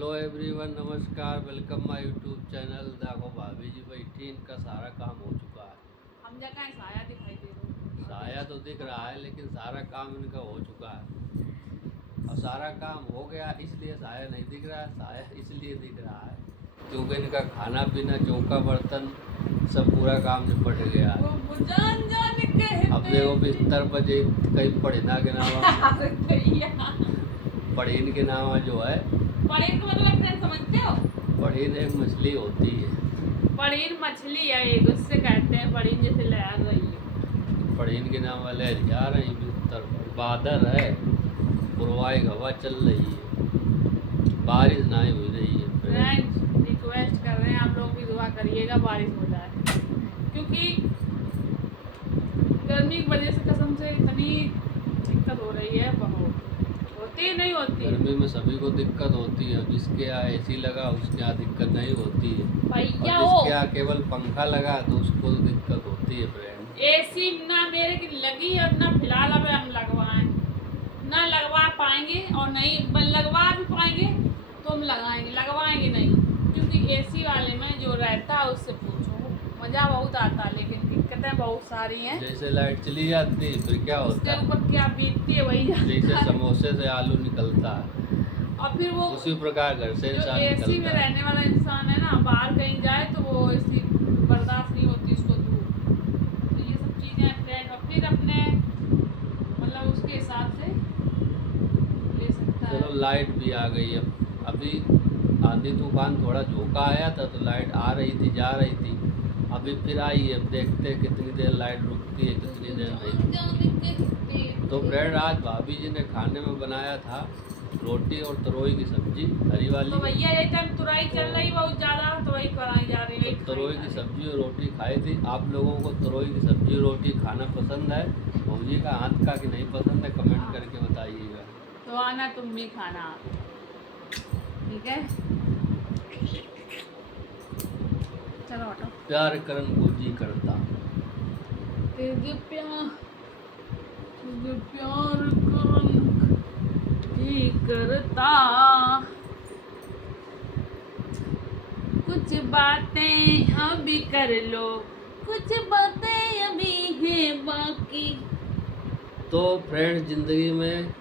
Hello everyone, नमस्कार, welcome my YouTube channel. देखो भाभी जी बैठी, इनका सारा काम हो चुका है। हम जगह है साया दिखाई दे रहा साया तो दिख रहा है, लेकिन सारा काम इनका हो चुका है। और सारा काम हो गया, इसलिए साया नहीं दिख रहा है। साया इसलिए दिख रहा है क्योंकि इनका खाना पीना, चौका बर्तन सब पूरा काम निपट गया है। वो जान जान के अब देखो बिस्तर बजे कहीं पढ़ना के नाम भैया पढ़ीन के नाम जो है, पनीर का मतलब फ्रेंड समझते हो? पढ़ीन एक मछली होती है। पनीर मछली है एक, उससे कहते हैं पनीर। जैसे लहर रही है पढ़ीन के नाम वाले जा रही हैं बिस्तर पर। बादल है, पूर्वाई हवा चल रही है, बारिश नहीं हो रही है। फ्रेंड्स, रिक्वेस्ट कर रहे हैं आप लोग भी दुआ करिएगा बारिश हो जाए, क्योंकि गर्मी की वजह से कसम से इतनी दिक्कत हो रही है। बहुत होती नहीं होती गर्मी में सभी को दिक्कत होती है। जिसके यहाँ एसी लगा उसके यहाँ दिक्कत नहीं होती है, भैया। और जिसके यहाँ केवल पंखा लगा तो उसको दिक्कत होती है फ्रेंड। एसी ना मेरे की लगी और ना फिलहाल अब हम लगवाएं, ना लगवा पाएंगे और नहीं लगवा भी पाएंगे तो हम लगवाएंगे नहीं, क्योंकि एसी वाले में जो रहता है उससे पूछो मज़ा बहुत आता है, लेकिन दिक्कतें बहुत सारी हैं। जैसे लाइट चली जाती फिर क्या होता उसके है, ऊपर क्या बीतती है वही जैसे जानता है। समोसे से आलू निकलता है, और फिर वो उसी प्रकार घर से जो इंसान एसी में निकलता है। रहने वाला इंसान है ना, बाहर कहीं जाए तो वो एसी बर्दाश्त नहीं होती उसको धूप। तो ये सब चीज़ें फ्रेंड, और फिर अपने मतलब उसके हिसाब से ले सकता है। चलो लाइट भी आ गई है। अभी आंधी तूफान थोड़ा झोंका आया था तो लाइट आ रही थी, जा रही थी। अभी फिर आई है, अब देखते हैं कितनी देर लाइट रुकती है, कितनी देर नहीं। तो फ्रेंड, आज भाभी जी ने खाने में बनाया था रोटी और तरोई की सब्जी, हरी वाली। तो भैया ये टाइम तुराई चल रही बहुत ज़्यादा, तो वही कराई जा रही है। तरोई की सब्जी और रोटी खाई थी। आप लोगों को तरोई की सब्जी और रोटी खाना पसंद है, भाजी का हाथ का कि नहीं पसंद है, कमेंट करके बताइएगा। तो आना तुम भी खाना, ठीक है? चलो हटो। प्यार करन को जी करता, तुझे प्यार करन ही करता, कुछ बातें अभी कर लो, कुछ बातें अभी हैं बाकी। तो फ्रेंड, ज़िंदगी में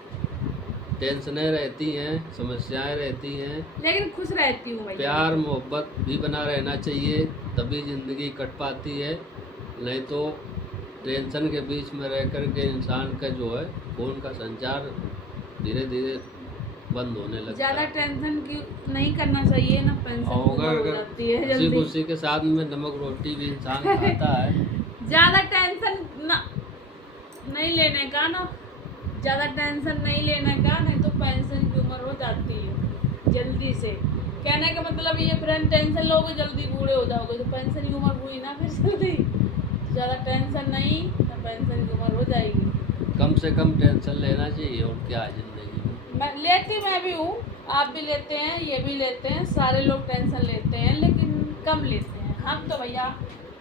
टेंशनें रहती हैं, समस्याएं रहती हैं, लेकिन खुश रहती हूँ भैया। प्यार मोहब्बत भी बना रहना चाहिए, तभी ज़िंदगी कट पाती है। नहीं तो टेंशन के बीच में रह कर के इंसान का जो है खून का संचार धीरे धीरे बंद होने लगता ज़्यादा है। टेंशन की नहीं करना चाहिए ना, पेंशन और हो अगर जाती है खुशी जल्दी। खुशी के साथ में नमक रोटी भी इंसान खाता है। ज़्यादा टेंशन ना नहीं लेने का ना, ज़्यादा टेंशन नहीं लेने का, नहीं तो पेंशन की उम्र हो जाती है जल्दी से। कहने का मतलब ये फ्रेंड, टेंशन लोगे जल्दी बूढ़े हो जाओगे, तो पेंशन की उम्र हुई ना फिर जल्दी। ज़्यादा टेंशन नहीं तो पेंशन की उम्र हो जाएगी। कम से कम टेंशन लेना चाहिए, और क्या है ज़िंदगी में। मैं भी हूँ, आप भी लेते हैं, ये भी लेते हैं, सारे लोग टेंशन लेते हैं, लेकिन कम लेते हैं। हम तो भैया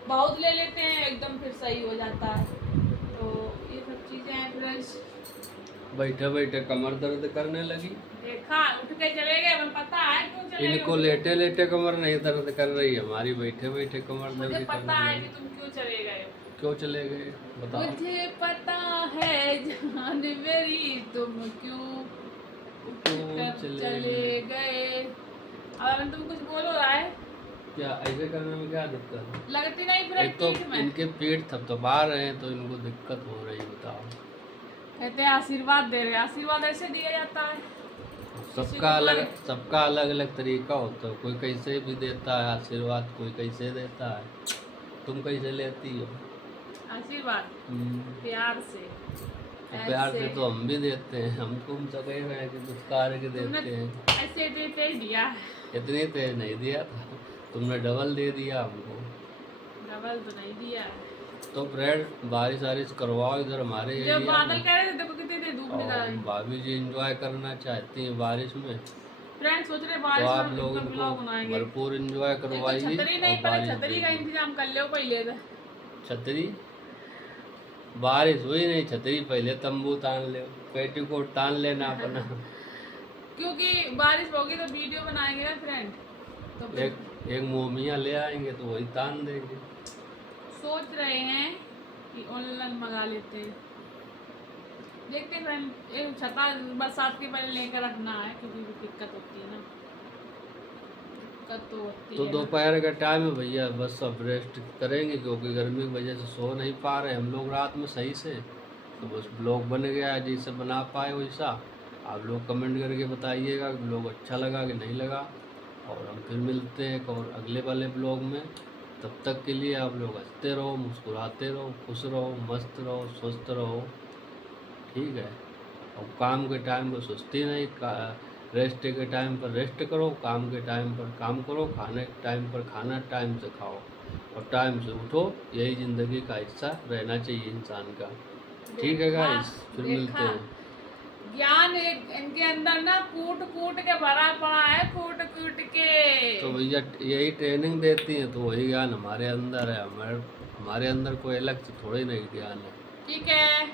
बहुत ले लेते हैं, एकदम फिर सही हो जाता है। तो ये सब चीज़ें हैं फ्रेंड्स। बैठे बैठे कमर दर्द करने लगी। देखा, उठ के चले गए, हमें पता है क्यों चले इनको गए। लेटे लेटे कमर नहीं दर्द कर रही, हमारी बैठे बैठे कमर मुझे दर्द पता करने है कि लगी। तुम क्यों चले गए। क्यों चले गए बताओ। मुझे पता है जान मेरी, तुम क्यों उठकर चले गए। अब तुम कुछ बोलो रहा है, क्या ऐसे करने में क्या दिक्कत है? लगती नहीं एक फ्रेंड तो पीठ में। इनके पेट थपथपा रहे हैं तो इनको दिक्कत हो रही, बताओ। कहते हैं आशीर्वाद दे रहे हैं, आशीर्वाद ऐसे दिया जाता है। सबका अलग अलग तरीका होता है। कोई कैसे भी देता है आशीर्वाद, कोई कैसे देता है। तुम कैसे लेती हो आशीर्वाद? प्यार से। तो प्यार से तो हम भी देते हैं। हम तुम सके हैं कि दुष्कार के देते हैं। ऐसे देते ही दिया है। इतनी तेज नहीं दिया था, तुमने डबल दे दिया हमको। डबल तो नहीं दिया है। तो फ्रेंड, बारिश वारिश करवाओ इधर हमारे जब एरिया बादल में। कह रहे थे देखो कितनी देर धूप निकल और रही। भाभी जी एंजॉय करना चाहती हैं बारिश में, फ्रेंड सोच रहे तो बारिश आप में लोग इनका इनको ब्लॉग बनाएंगे। भरपूर एंजॉय एक तो करवाइए। छतरी नहीं, और पहले बारिश छतरी का देखिए। इंतजाम कर लो पहले तो। छतरी? बारिश हुई नहीं, छतरी पहले तंबू तान ले, पेटीकोट तान लेना अपना। क्योंकि बारिश होगी तो वीडियो बनाएंगे ना फ्रेंड, तो फिर एक मोमिया ले आएंगे तो वही तान देंगे। सोच रहे हैं कि ऑनलाइन मंगा लेते हैं। देखते हैं फ्रेंड, एक छता बरसात के पहले लेकर रखना है क्योंकि दिक्कत होती है ना, दिक्कत तो होती तो है ना। दोपहर का टाइम है भैया, बस अब रेस्ट करेंगे क्योंकि गर्मी की वजह से सो नहीं पा रहे हम लोग रात में सही से। तो बस ब्लॉग बन गया है, जैसे बना पाए वैसा। आप लोग कमेंट करके बताइएगा कि ब्लॉग अच्छा लगा कि नहीं लगा, और हम फिर मिलते हैं एक और अगले वाले ब्लॉग में। तब तक के लिए आप लोग हंसते रहो, मुस्कुराते रहो, खुश रहो, मस्त रहो, स्वस्थ रहो, ठीक है। और काम के टाइम पर सुस्ती नहीं, रेस्ट के टाइम पर रेस्ट करो, काम के टाइम पर काम करो, खाने के टाइम पर खाना टाइम से खाओ और टाइम से उठो। यही ज़िंदगी का हिस्सा रहना चाहिए इंसान का, ठीक है गाइस। फिर मिलते हैं। ज्ञान इनके अंदर ना कूट कूट के भरा पड़ा है, कूट कूट के। तो भैया यही ट्रेनिंग देती हैं तो वही ज्ञान हमारे अंदर है, हमारे अंदर कोई अलग से थोड़ी नहीं ज्ञान है। ठीक है।